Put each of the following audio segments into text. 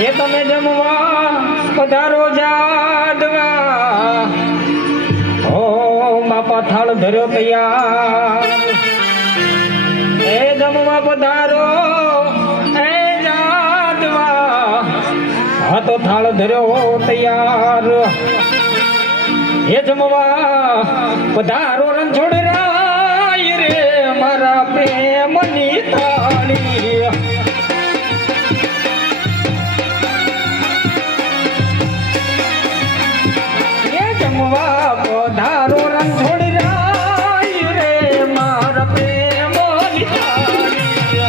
હે તમે જમવા પધારો જાદવા ઓ બાપા થાળ ધર્યો તૈયાર હે જમવા પધારો હે જાદવા હા તો થાળ ધર્યો તૈયાર હે જમવા પધારો રણછોડ રાય રે મારા પ્રેમની થાળી પધારો રણછોડ રાય રે મારા પ્રેમની થાળી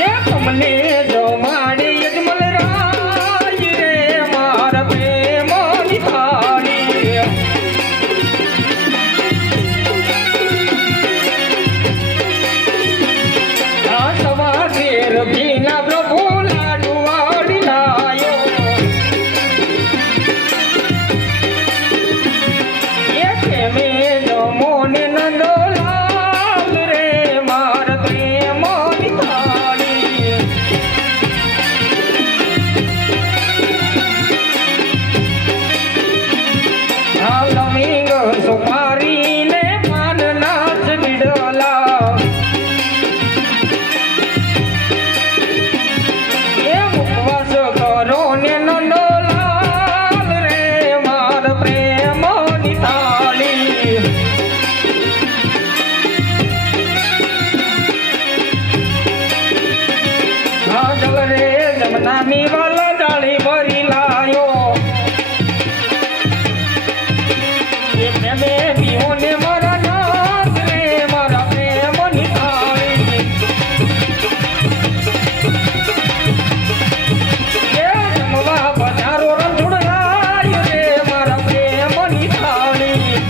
એ તમને જમાડી યજમલ રાય રે મારા પ્રેમની થાળી આ સવા ઘેર ભીના પ્રભુ નાની વાલા જાળી ભરી લાયો એ મેને પીઓને મારા નાથ રે મારા પ્રેમની થાળી એ જમવા પધારો રણછોડ રાય રે મારા પ્રેમની થાળી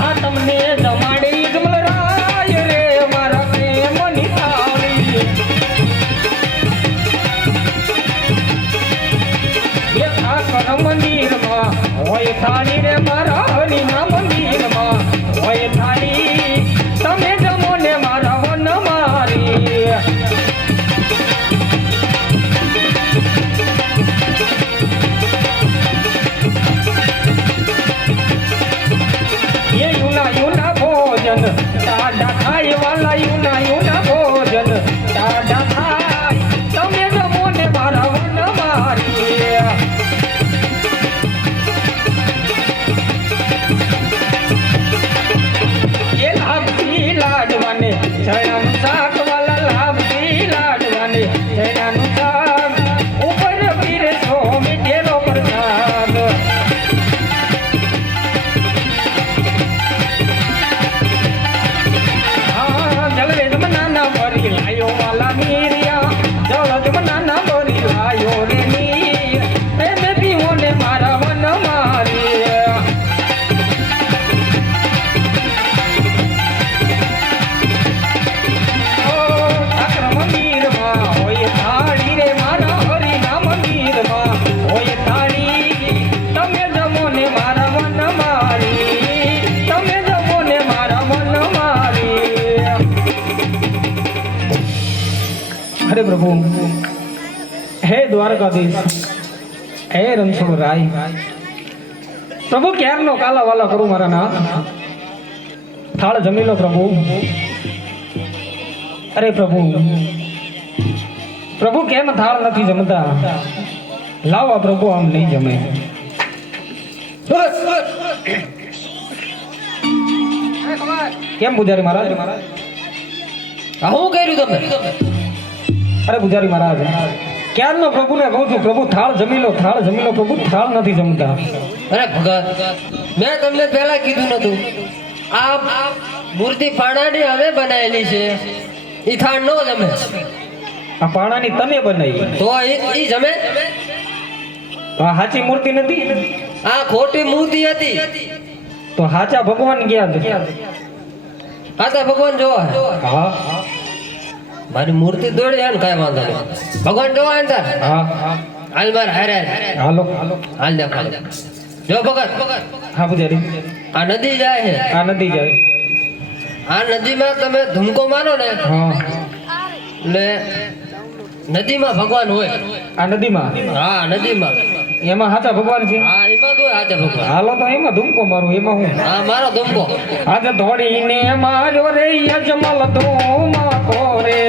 આ તમને જમાડી જમલ રાય રે મારા મંદિરમાં હોય થાળી રે મારા હરિના મંદિરમાં હોય થાળી તમે જમો ને મારા વન મારી એ યુના ભોજન ટાઢા ખાય વાલા યુના ભોજન ટાઢા ખાય તમે જમો ને મારા વન મારી લાડવાને ચણાનું શાક વાલા લાભથી લાડવાને ચણાનું શાક ઉપર પીરે સો મીઠેલો પ્રસાદ હા જલવે જમનાના ભરી લાયો વાલા મીરિયા જળ જમનાના ભરી લાયો રે ની પ્રેમે પીવો ને મારા વન મારી अरे प्रभु हे द्वारकाधीश हे रणछोड़ राय प्रभु क्यार नो काला वाला करू मारा नाथ थाल जमी लो प्रभु अरे प्रभु प्रभु केम थाल नहीं जमता लावा प्रभु हम नहीं जमे केम पुजारी महाराज હું કર્યું તમે અરે પુજારી મહારાજ ક્યારનો પ્રભુને કહું છું પ્રભુ થાળ જમી લો પ્રભુ થાળ નથી જમતા અરે ભગત મેં તમને પહેલા કીધું નતું આ મૂર્તિ પાણાની હવે બનાવેલી છે ઈ થાળ નો જમે આ પાણાની તમે બનાવી તો ઈ જમે આ સાચી મૂર્તિ નથી આ ખોટી મૂર્તિ હતી તો સાચા ભગવાન ગયા છે સાચા ભગવાન જોવા હા મારી મૂર્તિ દોડી ને કઈ વાંધો નહીં ભગવાન જોવા ને તાર હા હાલ માર હારે હાલો હાલ દે હાલ જો ભગત હા પૂજારી, આ નદી જાય છે, આ નદી જાય. આ નદીમાં તમે ધૂમકો મારો ને હા, એટલે નદીમાં ભગવાન હોય. આ નદીમાં, હા નદીમાં, એમાં હાચા ભગવાન છે. હા એમાં તો હાજર ભગવાન. હાલો તો એમાં ધૂમકો મારું, એમાં હું. હા મારો ધૂમકો. આજ ધોડીને માર્યો રે યજમલ ધૂમકો રે.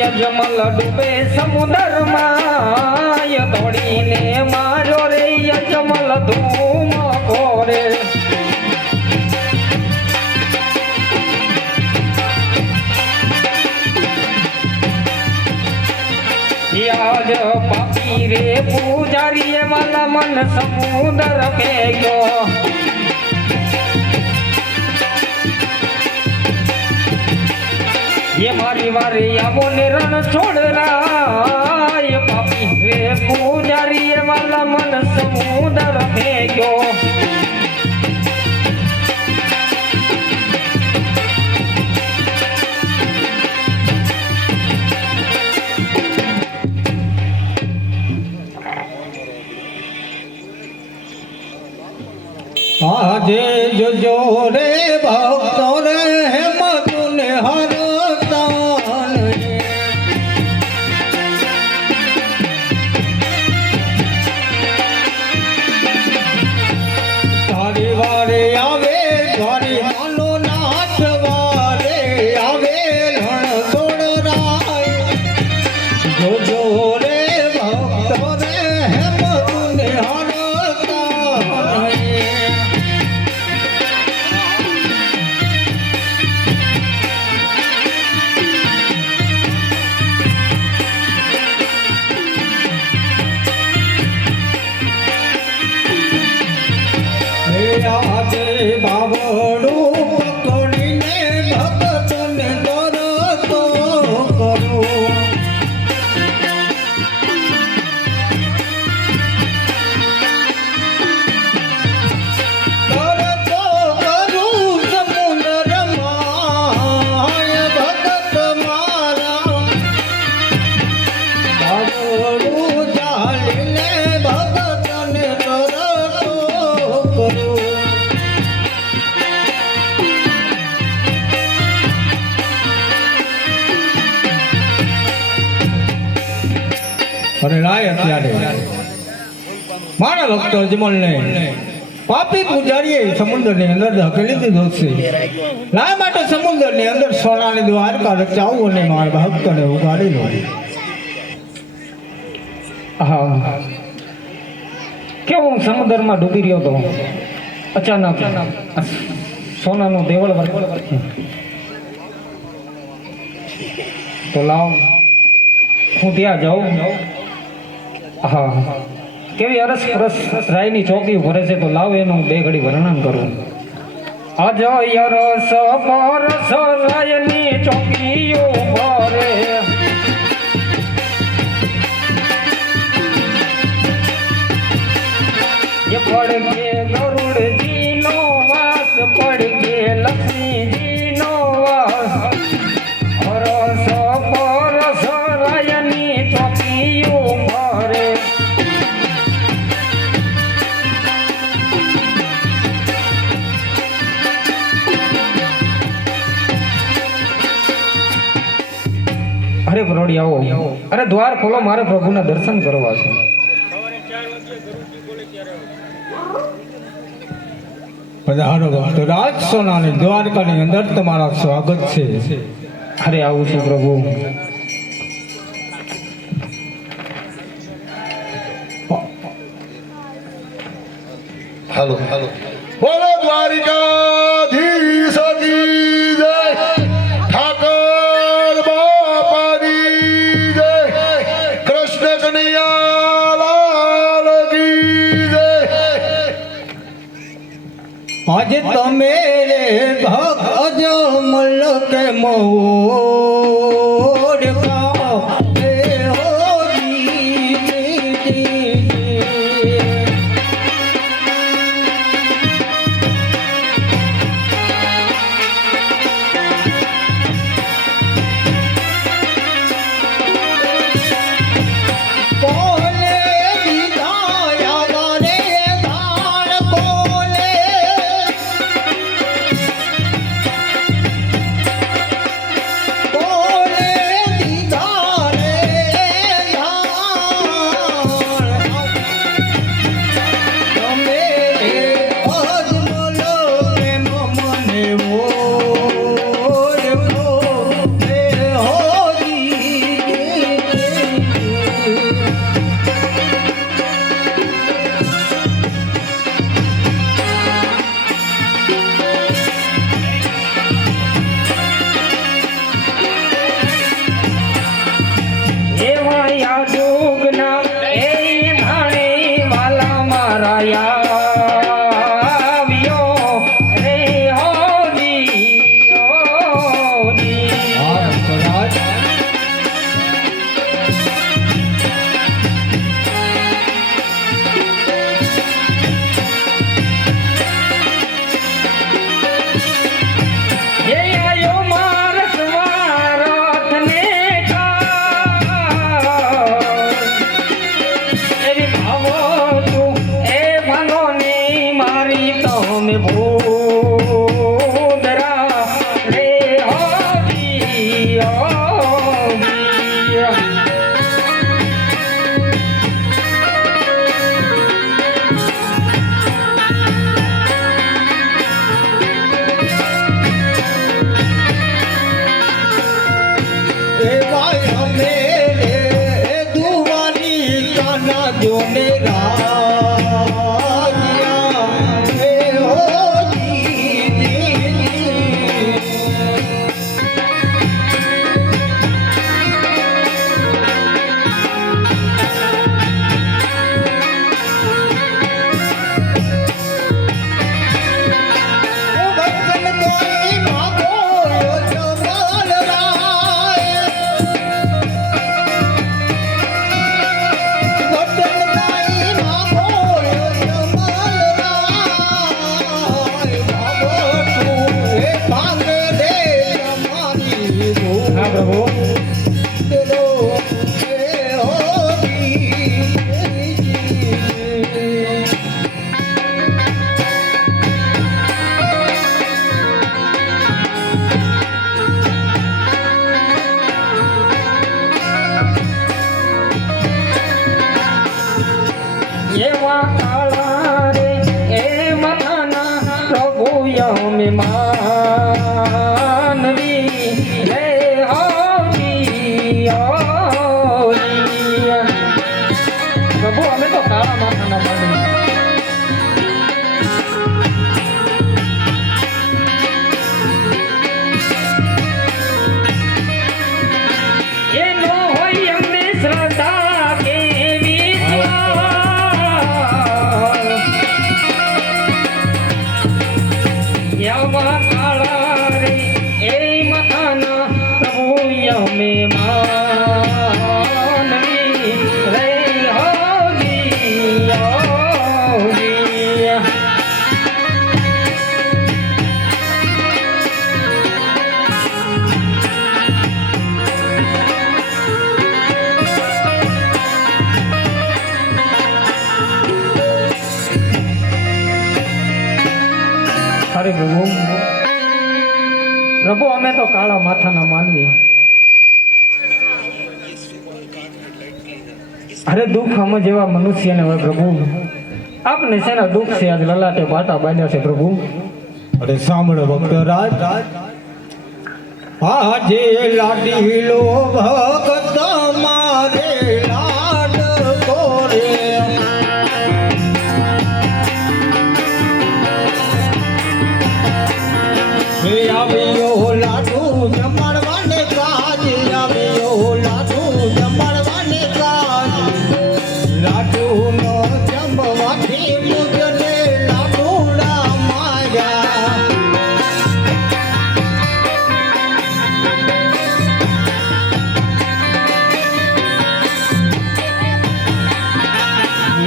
યજમલ ડૂબે સમુદ્રમાં, ધોડીને માર્યો રે યજમલ ધૂમકો રે. આજ પાપી રે પૂજારી એ મારા મન સમુદર કે ગયો. ये मारी वारे आवो ने रण छोड़ राय, पापी रे पूजारी ये वाला मन समुद्र फेंक्यो. આજે જોજો રે ભક્તો રે હેમતુને હરતાન તારી વારે આવે તારી માનો નાથ વારે આવે રણ છોડ રાય. જોજો રે ભક્તો રે હેમતુને હરતાન. આજે બાવડું પકડીને ભક્તને દરતો કરું. દરતો કરું સમુદ્રમાં ભક્ત મારા. બાવડું ચાલીને ભક્તને દરતો કરું. અને લાય અત્યારે મારા ભક્તો અજમલને પાપી પૂજારીએ સમુદ્રની અંદર ધકેલી દીધો છે. લાય માટે સમુદ્રની અંદર સોનાની દ્વારકા રચાવું અને મારા ભક્તને ઉગાડી લો. હા, કેવું સમુદ્રમાં ડૂબી રહ્યો તો અચાનક સોનાનો દેવળ વર્ગ. તો લાવ હું ત્યાં જાઉં. હા, કેવી અરસ પરસ રાયની ચોકી ભરે છે, તો લાવ એનું બે ઘડી વર્ણન કરું. અજય રસ પરસ રાયની ચોકીઓ ભરે, ये पड़ के गरुड़ नो वास, पड़ के लक्ष्मी नो वास, और परस रायनी चौकियो भरे. अरे बरोड़ी आओ, अरे द्वार खोलो, मारे प्रभु ना दर्शन करवा છે. પધારો ભક્તો, રાજ સોનાની દ્વારકાની અંદર તમારા સ્વાગત છે. અરે આવું છું પ્રભુ. હાલો હાલો બોલો દ્વારિકાધીશ કી જય, ઠાકર બાપાની જય, કૃષ્ણ કનૈયા લાલ કી જય. આજે તમે રે ભક્ત અજમલ કે મોડ કા હે હો જી. હા પ્રભુ એવા કાળા રે એ મનાના પ્રભુ યમે માનવી રે હોવી પ્રભુ અમે તો કાળા માથાના માનવી એનો હોય અમને શ્રદ્ધા કેવી યવા કાળા રે એ મથાના પ્રભુ યમે માનવી રે હોવી અરે પ્રભુ પ્રભુ અમે તો કાળા માથાના માનવી અરે દુઃખ અમે જેવા મનુષ્યને હોય પ્રભુ આપને શેના દુઃખ છે આજ લલાટે બાટા બાંધ્યા છે પ્રભુ અરે સાંભળો ભક્ત રાજ આજે લાડીલો ભક્ત મારે લાડ કોરે આવ્યો લાડુ જમાડવાને કાજ આવ્યો લાડુ જમાડવાને કાજ લાડુ નો જમવાથી મુજને લાડુડા માયા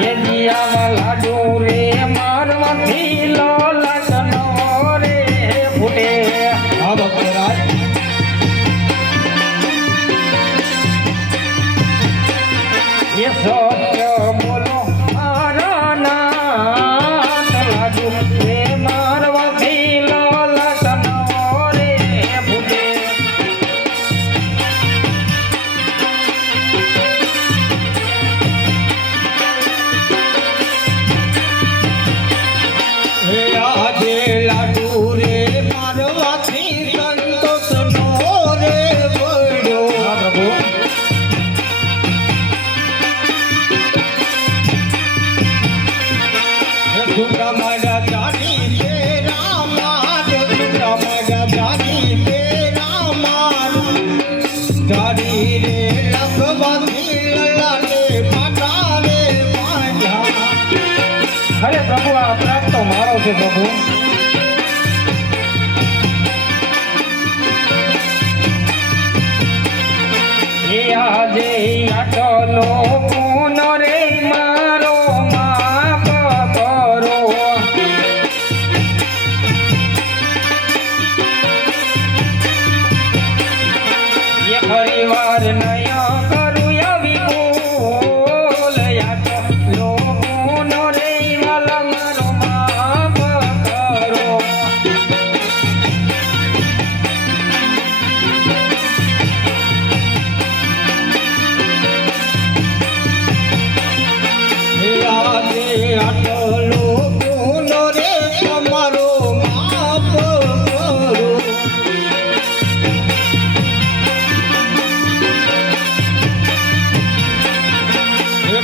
એ દિયાવા લાડુ રે મારવાથી લોલટનો રે ફૂટે આ ભક્ત રાજ એ સત્ય બોલો મારા નાથ લાડુ રે મારવાથી લોલટનો રે ફૂટે આજે લાડુ રે મારવાથી સંતોષ નો રે પડ્યો હા પ્રભુ સુકા મારા જાની તેરા માર સુકા મારા જાની તેરા માર જાડી રે લખવાથી લલાટે પાટા રે પાંજા અરે પ્રભુ આ અપરાધ તો મારો છે પ્રભુ એ આજે આટલો કોણ રે મારો માફ કરો એ ફરી વાર નયા કરું આવી ભૂલ આટલો કોણ રે વાલા મારો માફ કરો આજે આટલો ગુણ રે તમારો માફ કરો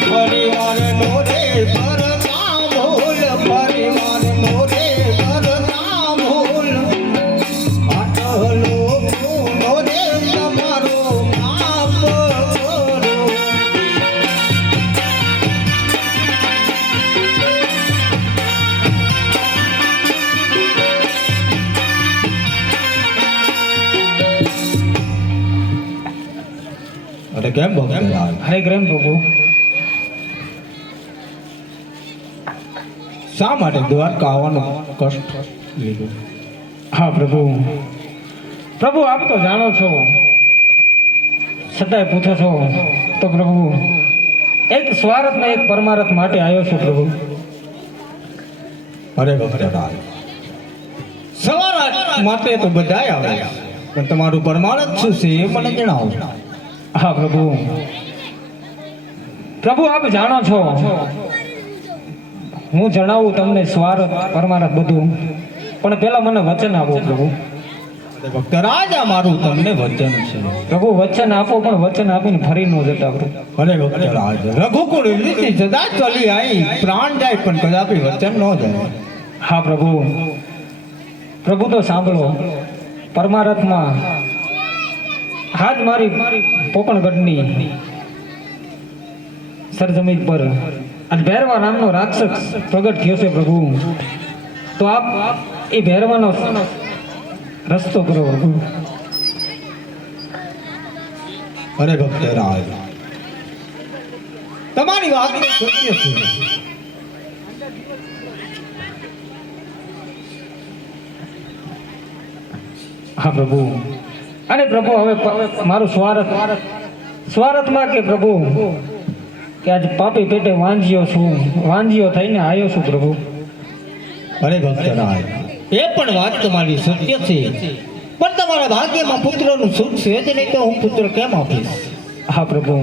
ફરી વાર નો રે અરે કેમ ભક્તરાજ હરે ગ્રેમ પ્રભુ. શા માટે દ્વારકા આવવાનું કષ્ટ લીધું? હા પ્રભુ. પ્રભુ આપ તો જાણો છો, છતાંય પૂછો છો તો પ્રભુ એક સ્વાર્થ ને એક પરમારથ માટે આવ્યો છું પ્રભુ. અરે ભક્તરાજ, સવાર માટે તો બધાય આવે, પણ તમારું પરમાર્થ શું છે એ મને જણાવો. હા પ્રભુ. પ્રભુ આપ જાણો છો, હું જણાવું તમને સ્વાર્થ પરમારથ બધું, પણ પેલા મને વચન આપો પ્રભુ. અરે ભક્તરાજ, આ મારું તમને વચન છે. પ્રભુ વચન આપો, પણ વચન આપીને ફરી ન જતા પ્રભુ. અરે ભક્તરાજ, રઘુકુળ નીતિ સદા ચલી આવી, પ્રાણ જાય પણ કદાપી વચન ન જાય. હા પ્રભુ. પ્રભુ તો સાંભળો, પરમારથમાં હાથ મારી પોકણગઢની સરજમીન પર આજ ભૈરવા નામનો રાક્ષસ પ્રગટ થયો છે પ્રભુ. તો આપ એ ભૈરવાનો રસ્તો કરો પ્રભુ. અરે ભક્તરાજ, તમારી વાત સત્ય છે. હા પ્રભુ. અને પ્રભુ હવે મારું સ્વાર્થમાં કે પ્રભુ કે આજ પાપી પેટે વાંજ્યો થઈને આવ્યો છું પ્રભુ. અરે ભક્તરાજ, એ પણ વાત તમારી સત્ય છે, પણ તમારા ભાગ્યમાં પુત્રનું સુખ છે જ નહીં, તો હું પુત્ર કેમ આપીશ? હા પ્રભુ.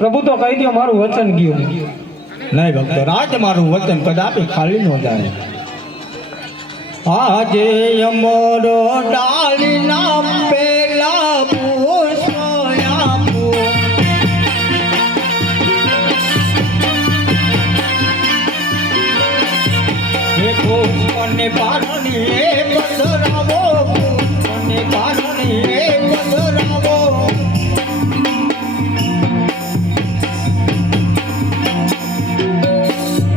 પ્રભુ તો કહી દો, મારું વચન ગયું. નહીં ભક્તરાજ, મારું વચન કદાપી ખાલી ન જાય. આજે અમરો ડાળીના પેલા પુષ્પ આપો, હે પુષ્પને પારણી હે પધરાવો, પુષ્પને પારણી હે પધરાવો.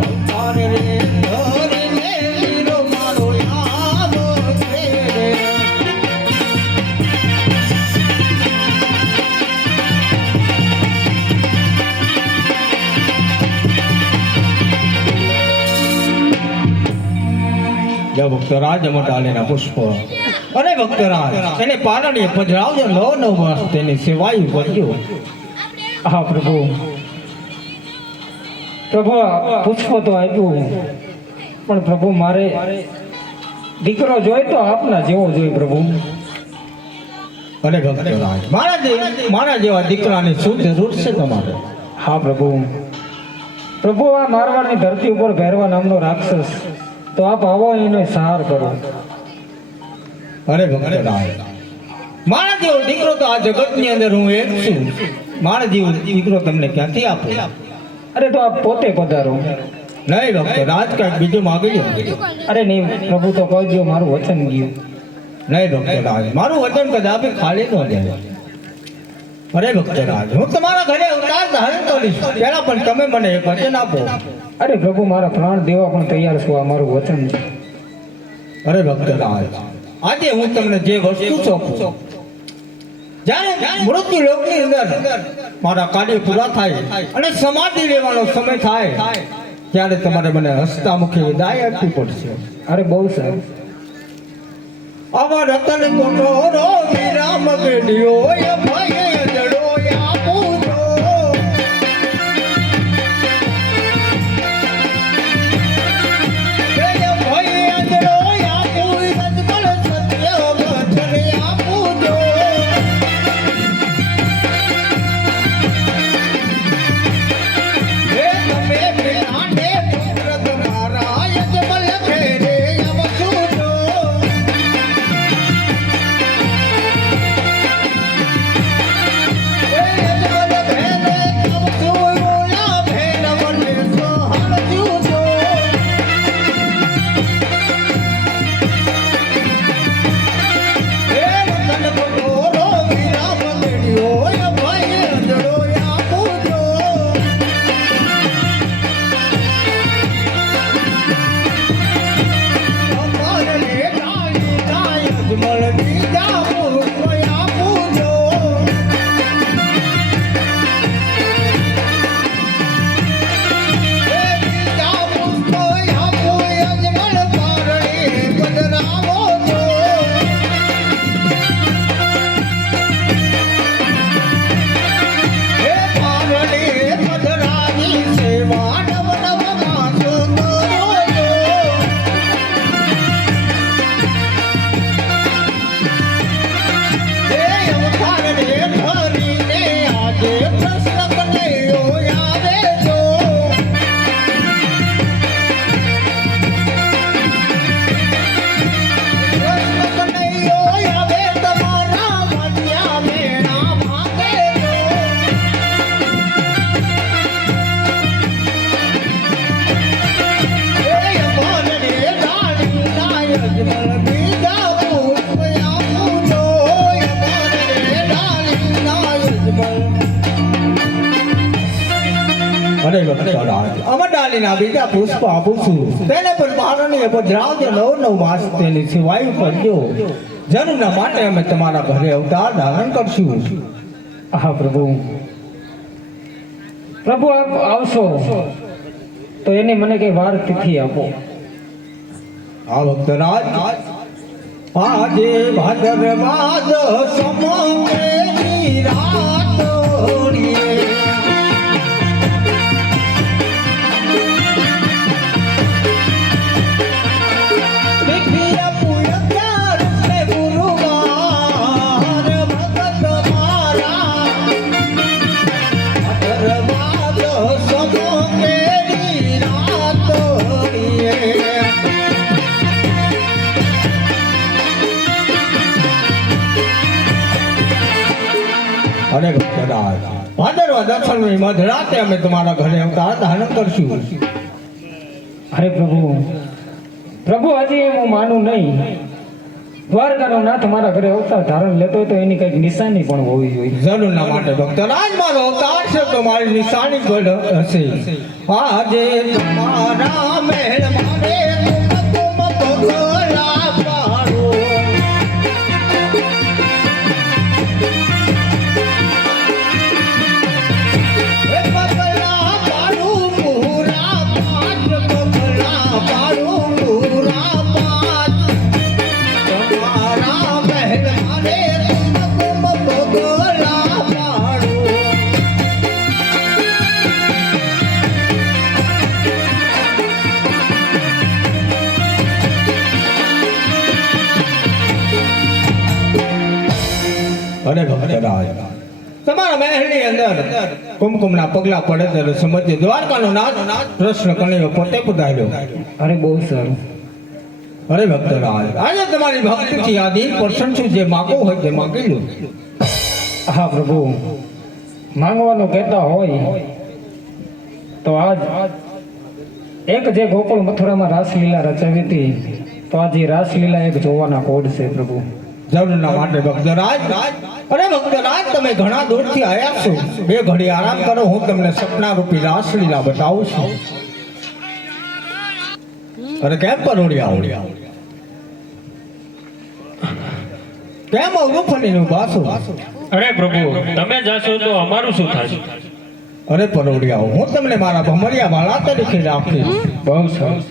અવતાર રે ધરીને લીલો મારો આવો છે રે. જય ભક્તરાજ, અમરડાલીના પુષ્પ. અને ભક્તરાજ, એને પારણીએ પધરાવજો, નવ વર્ષ તેની સેવાયું કરજો. હા પ્રભુ. પ્રભુ આ પુષ્પ તો આપ્યું, પણ પ્રભુ મારે દીકરો જોઈ તો આપના જેવો જોઈ પ્રભુ. અરે ભક્તરાજ, મારા જેવા દીકરાની શું જરૂર છે તમારે? હા પ્રભુ. પ્રભુ આ મારવાડની ધરતી ઉપર ભૈરવા નામનો રાક્ષસ, તો આપ આવો એનો સહાર કરો. અરે ભક્તરાજ, મારા જેવો દીકરો તો આ જગતની અંદર હું એક છું. મારા જેવો દીકરો તમને ક્યાંથી આપો? અરે તો આપ પોતે પધારો. નહીં ભક્તરાજ, કાંઈક બીજું માગી લો. અરે નહીં પ્રભુ, તો કહી દો, મારું વચન ગયું. નહીં ભક્તરાજ, મારું વચન કદાપી ખાલી ન જાય. અરે ભક્તરાજ, હું તમારા ઘરે અવતાર ધારણ કરીશ, પહેલા પણ તમે મને એક વચન આપો. અરે પ્રભુ, મારા પ્રાણ દેવા પણ તૈયાર છું, આ મારું વચન છે. અરે ભક્તરાજ, આજે હું તમને જે વસ્તુ સોંપું, જ્યારે મૃત્યુ લોકની અંદર મારા કાર્ય પૂરા થાય અને સમાધિ લેવાનો સમય થાય, ત્યારે તમારે મને હસતા મુખે વિદાય આપવી પડશે. અરે બહુ સારું. આવા રતન કોટોરો વિરામ ગઢિયો એ ભયે જડો આપું છો. એ ભયે જડો આપું, રજમલ સત્ય વચન આપું છો. હે તમે પિતાને પુત્ર તમારા યજમલ ઘેરે આવશું છો. અરે ભક્તરાજ અમરડાલીના બીજા પુષ્પ આપું છું તેને પણ પારણીએ પધરાવજો. 9 માસ તેની સિવાય કરજો. જરૂરના માટે અમે તમારા ઘરે અવતાર ધારણ કરશું. હા પ્રભુ, પ્રભુ આપ આવશો તો એની મને કઈ વાર તિથિ આપો. આ ભક્તરાજ આજે ભાદરવાદ સમમેની રાતોડીએ અરે ભક્તરાજ ભાદરવા દસમી મધરાતે અમે તમારા ઘરે અવતાર ધારણ કરશું. અરે પ્રભુ, પ્રભુ હજી હું માનું નહીં. દ્વારકાનો નાથ મારા ઘરે અવતાર ધારણ લેતો હોય તો એની કઈક નિશાની પણ હોવી જોઈએ. જરૂરના માટે ભક્તરાજ મારો અવતાર છે તો મારી નિશાની ગઢ હશે. આજે તમારા મહેલ મારે તુમ પગલા પાડો. એ પગલા પાડું પૂરા પાંચ, પગલા પાડું પૂરા પાંચ. તમારા મહેલ મારે તુમ પગલા પાડો. અરે ભક્તરાજ તમારા મહેલની અંદર કુમકુમના પગલા પડે ત્યારે સમજ્ય દ્વારકાનો નાથ કૃષ્ણ કનૈયો પોતે પધાર્યો. અરે બહુ સારું. અરે ભક્તરાજ આજે તમારી ભક્તિથી આ દિન પ્રસન્ન છું. જે માગો હોય તે માગી લો. હા પ્રભુ, માંગવાનું કહેતા હોય તો આજ એક જે ગોકુળ મથુરામાં રાસલીલા રચાવી હતી તો આજે રાસલીલા એક જોવાના કોડ છે પ્રભુ. જરૂરના માટે ભક્તરાજ અરે ભક્તરાજ તમે ઘણા દૂરથી આવ્યા છો. 2 ઘડી આરામ કરો, હું તમને સપના રૂપી રાસલીલા બતાવું છું. અરે કેમ પરોડ્યા કેમ અવરું ફરીનું બાસું? અરે પ્રભુ, તમે જાશો તો અમારું શું થશે? અરે પરોડિયા હું તમને મારા ભમરિયા વાળા તરીકે રાખીશ. બહુ સારું.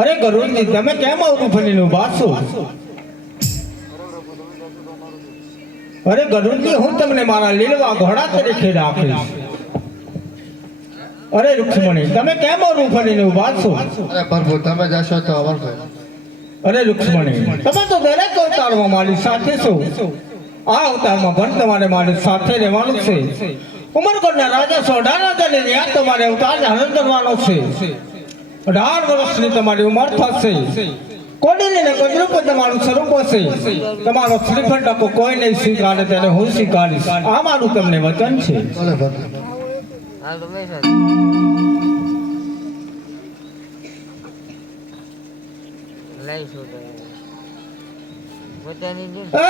અરે ગરુડજી તમે કેમ અવરું ફરીનું બાસું? અરે ગરુડજી હું તમને મારા લીલવા ઘોડા તરીકે રાખીશ. અરે રૂક્ષ્મણી તમે કેમ અવરું ફરીને ઉભા છો? અરે પ્રભુ તમે જશો તો અમર ભાઈ. અરે રૂક્ષ્મણી તમે તો દરેક અવતારમાં મારી સાથે છો. આ અવતારમાં પણ તમારે મારી સાથે રહેવાનું છે. ઉમરકોટના રાજા 18 રાજાને ત્યાં તમારે અવતાર ધારણ કરવાનો છે. 18 વર્ષની તમારી ઉંમર થશે. કોડીને કદરૂપ તમારું સ્વરૂપ હશે. તમારો શ્રીફળ ટકો કોઈ નહીં સ્વીકારે તેને હું સ્વીકારીશ. આ મારું તમને વચન છે. ભલે ભલે. હાલ તમે લઈશું પોતાની એ